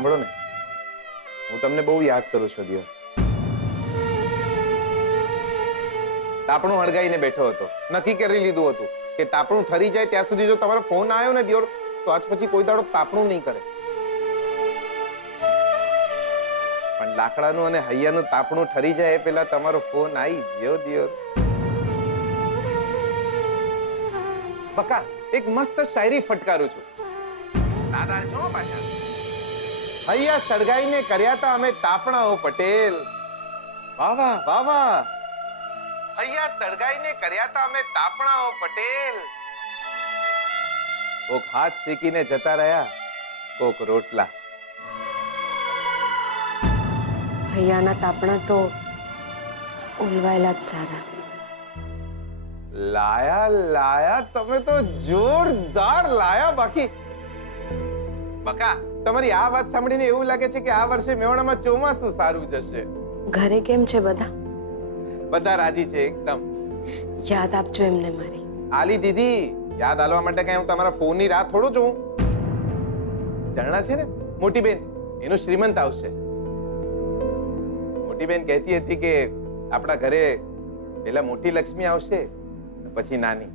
સાંભળો ને, હું તમને બહુ યાદ કરું છું દિયોર. તાપણું હળગાઈને બેઠો હતો. નક્કી કરી લીધું હતું કે તાપણું ઠરી જાય ત્યાં સુધી જો તમારો ફોન આવ્યો ને દિયોર, તો આજ પછી કોઈ દાડો તાપણું નહીં કરે. પણ લાકડાનું અને હૈયાનું તાપણું ઠરી જાય એ પહેલા તમારો ફોન આવી ગયો દિયોર. બકા, એક મસ્ત શાયરી ફટકારું છું. દાદા જો પાછા. હૈયા સળગાઈને કર્યા તા અમે તાપણાઓ પટેલ. વાહ વાહ વાહ વાહ. હૈયા સળગાઈને કર્યા તા અમે તાપણાઓ પટેલ. કોક હાથ શેકીને જતા રહ્યા, કોક રોટલા. હૈયાના તાપણા તો ઓલવાયેલા જ સારા. લાયા લાયા, તમે તો જોરદાર લાયા. બાકી બકા, તમારી આ વાત સાંભળીને એવું લાગે છે કે આ વર્ષે મેવાડામાં ચોમાસું સારું જશે. ઘરે કેમ છે બધા? બધા રાજી છે એકદમ. યાદ આપજો એમને મારી. આલી દીદી, યાદ આલવા માટે કઈ હું તમારા ફોનની રાહ થોડો જોઉં. જાણના છે ને મોટી બેન, એનું શ્રીમંત આવશે. મોટી બેન કહેતી હતી કે આપણા ઘરે પેલા મોટી લક્ષ્મી આવશે, પછી નાની.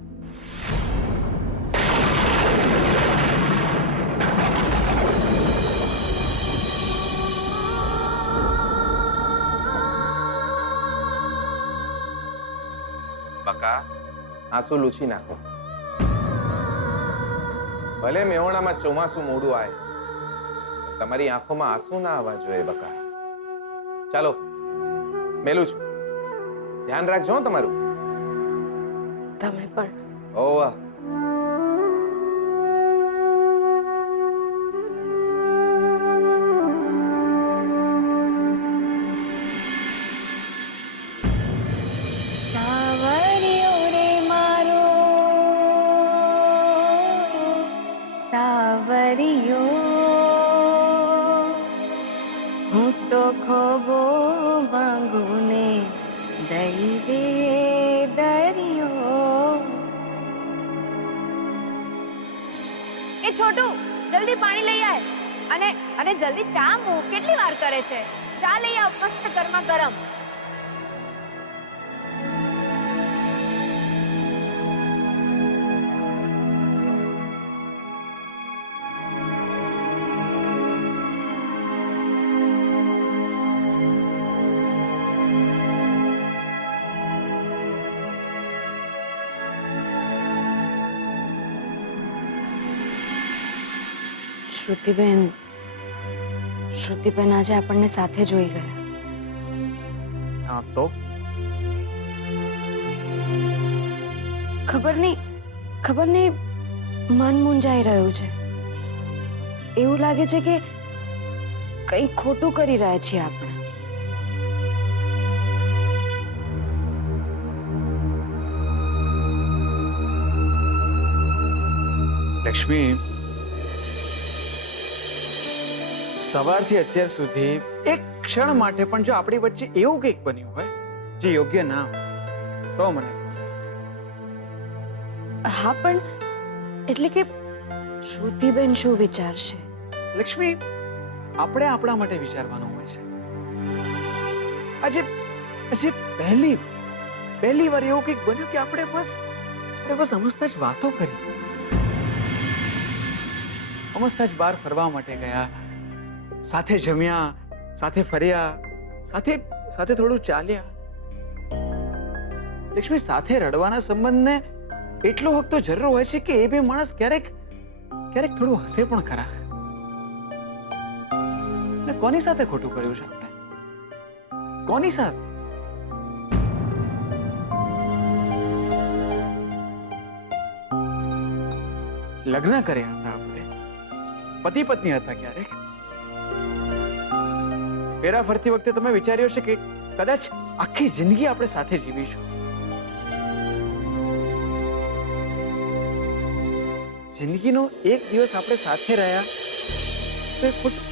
બકા, આંસુ લૂછી નાખો. ભલે મેહોણામાં ચોમાસું મોડું આવે, તમારી આંખોમાં આંસુ ના આવવા જોઈએ બકા. ચાલો મેલું છું, ધ્યાન રાખજો તમારું. તમે પણ. ઓહ, સાવરિયો રે મારો સાવરિયો, હું તો ખોબો માંગુ ને દઈ દે દરિયો. એ છોટુ, જલ્દી પાણી લઈ આય. અને જલ્દી ચા મૂક. કેટલી વાર કરે છે? ચા લઈ આવ, મસ્ત ગરમા ગરમ. શ્રુતિબેન આજે આપણને સાથે જોઈ ગયા. હા તો ખબર નહીં મન મૂંઝાઈ રહ્યું છે. એવું લાગે છે કે કંઈ ખોટું કરી રહ્યા છીએ આપણે. લક્ષ્મી, સવારથી અત્યાર સુધી એક ક્ષણ માટે પણ જો આપણી વચ્ચે એવું કંઈક બન્યું હોય જે યોગ્ય ના હોય તો મને કહો. હા, પણ એટલે કે શ્રુતિબેન શું વિચારશે? લક્ષ્મી, આપણે આપણા માટે વિચારવાનું હોય છે. આજે પહેલી વાર એવું કંઈક બન્યું કે આપણે બસ સમજતા જ વાતો કરી, સમજતા જ બહાર ફરવા માટે ગયા, સાથે જમ્યા, સાથે ફર્યા, સાથે થોડું ચાલ્યા. લક્ષ્મી, સાથે રડવાના સંબંધને એટલો હક તો જરૂર હોય છે કે એ બે માણસ ક્યારેક થોડું હસે પણ ખરા. અને કોની સાથે ખોટું કર્યું છે આપણે? કોની સાથે? લગ્ન કર્યા હતા આપણે, પતિ પત્ની હતા. ક્યારેક ફેરા ફરતી વખતે તમે વિચાર્યું છે કે કદાચ આખી જિંદગી આપણે સાથે જીવીશું. જિંદગીનો એક દિવસ આપણે સાથે રહ્યા તો એ ખોટું.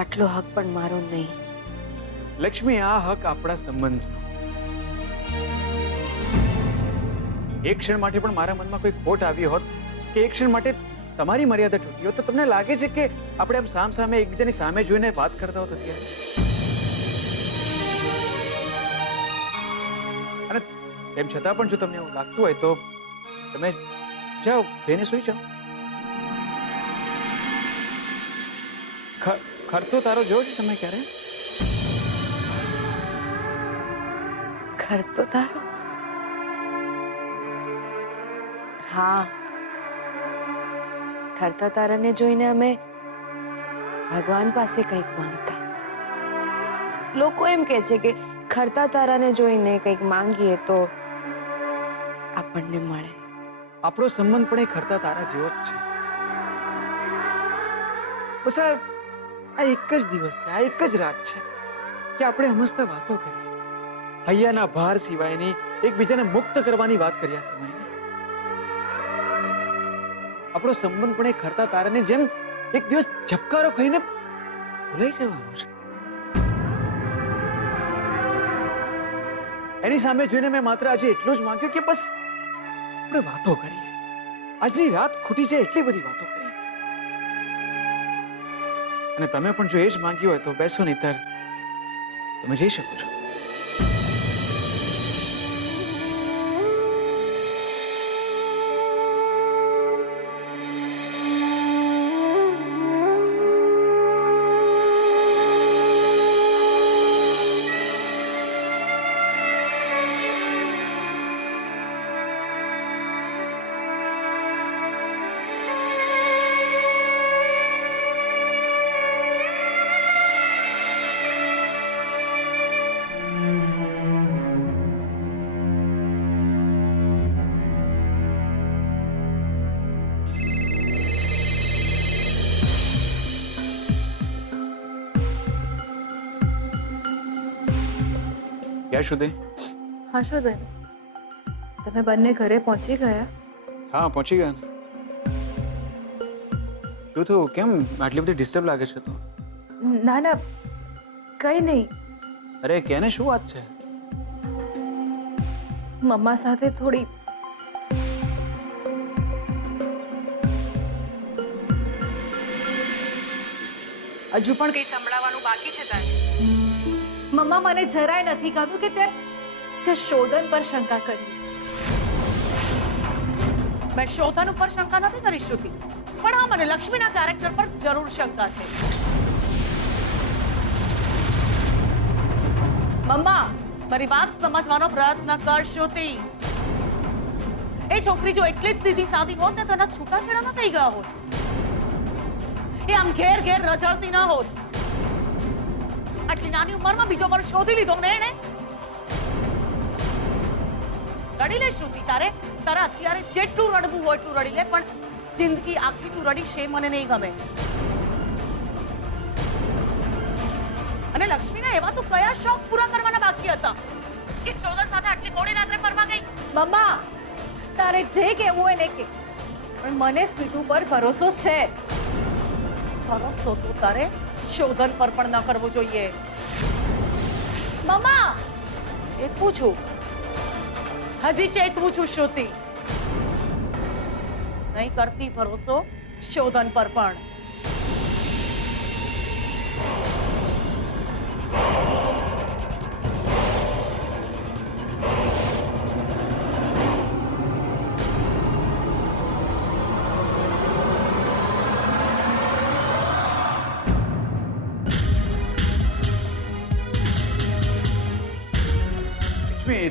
આટલો હક પણ મારો નહીં. લક્ષ્મી, આ હક આપણા સંબંધનો. એક ક્ષણ માટે પણ મારા મનમાં કોઈ ખોટ આવી હોત કે એક ક્ષણ માટે તમારી મર્યાદા તૂટી હોત તો તમને લાગે છે કે આપણે આમ સામ સામે એકબીજાની સામે જોઈને વાત કરતા હોત અત્યારે? અને તેમ છતાં પણ જો તમને એવું લાગતું હોય તો તમે જાઓ, જઈને સૂઈ જાઓ. ખરતો તારો જોયો છે તમે ક્યારે? ખરતો તારો? હા, ખરતા તારાને જોઈને અમે ભગવાન પાસે કંઈક માંગતા. લોકો એમ કહે છે કે ખરતા તારાને જોઈને કંઈક માંગીએ તો આપણને મળે. આપણો સંબંધ પણ એ ખરતા તારા જેવો જ છે. બસ આ એક જ દિવસ છે, આ એક જ રાત છે કે આપણે હમણાં વાતો કરી, હૈયાના ભાર સિવાયની, એકબીજાને મુક્ત કરવાની વાત કર્યા સિવાયની. આપણો સંબંધ પણ એ ખરતા તારાની જેમ એક દિવસ ઝબકારો ખાઈને ભૂલાઈ જવાનો છે. એની સામે જોઈને મેં માત્ર આજે એટલું જ માંગ્યું કે બસ આપણે વાતો કરીએ. આજની રાત ખૂટી જાય એટલી બધી વાતો કરીએ. અને તમે પણ જો એ જ માંગ્યું હોય તો બેસો, નહીંતર તમે જઈ શકો છો. ક્યાં સુધી? હા શું થયું? તમે બંને ઘરે પહોંચી ગયા? હા, પહોંચી ગયા ને. શું થયું? કેમ આટલી બધી ડિસ્ટર્બ લાગે છે તો? ના ના, કંઈ નહીં. અરે કેને શું વાત છે? મમ્મા સાથે થોડી હજુ પણ કંઈ સંભળાવવાનું બાકી છે તારે? મમ્મા, મને જરાય નથી ગમ્યું કે તે શોધન પર શંકા કરી. મેં શોધન ઉપર શંકા નથી કરી શ્રુતિ, પણ હા, મને લક્ષ્મીના કેરેક્ટર પર જરૂર શંકા છે. મમ્મા, મારી વાત સમજવાનો પ્રયત્ન કર શ્રુતિ. એ છોકરી જો એટલી જ સીધી સાદી હોત ને તો એના છૂટાછેડા ન થઈ ગયા હોત. એ આમ ઘેર ઘેર રજળતી ન હોત. આટલી નાની ઉંમરમાં બીજો વર શોધી લીધો ને એને. રડી લે શ્રુતિ, તારે અત્યારે જેટલું રડવું હોય એટલું રડી લે, પણ જિંદગી આખી તું રડીશ એ મને નહીં ગમે. અને લક્ષ્મીના એવા તો કયા શોખ પૂરા કરવાના બાકી હતા કે શોધન સાથે આટલી મોડી રાત્રે ફરવા ગઈ? મમ્મા, તારે જે કહેવું હોય ને કે, પણ મને સ્વીતુ પર ભરોસો છે. ભરોસો તો તારે શોધન પર પણ ન કરવો જોઈએ. મમ્મા, ચેતવું છું, હજી ચેતવું છું શ્રુતિ. નહીં કરતી ભરોસો શોધન પર પણ.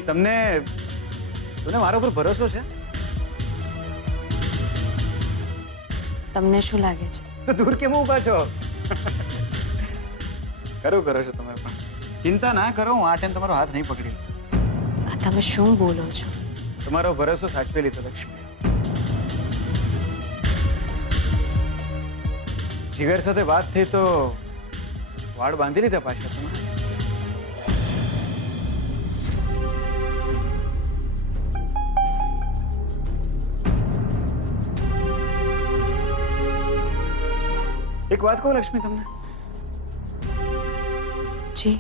તમને મારા ઉપર ભરોસો છે? તમને શું લાગે છે? તો દૂર કેમ ઊભા છો? કરો છો તમે પણ. ચિંતા ના કરો, હું આ ટાઈમ તમારો હાથ નહીં પકડી. આ તમે શું બોલો છો? તમારો ભરોસો સાચવી લીધો લક્ષ્મી. જીગર સાથે વાત થઈ તો વાળ બાંધી લીધા પાછા તમે. એક વાત કહું લક્ષ્મી તમને? જી.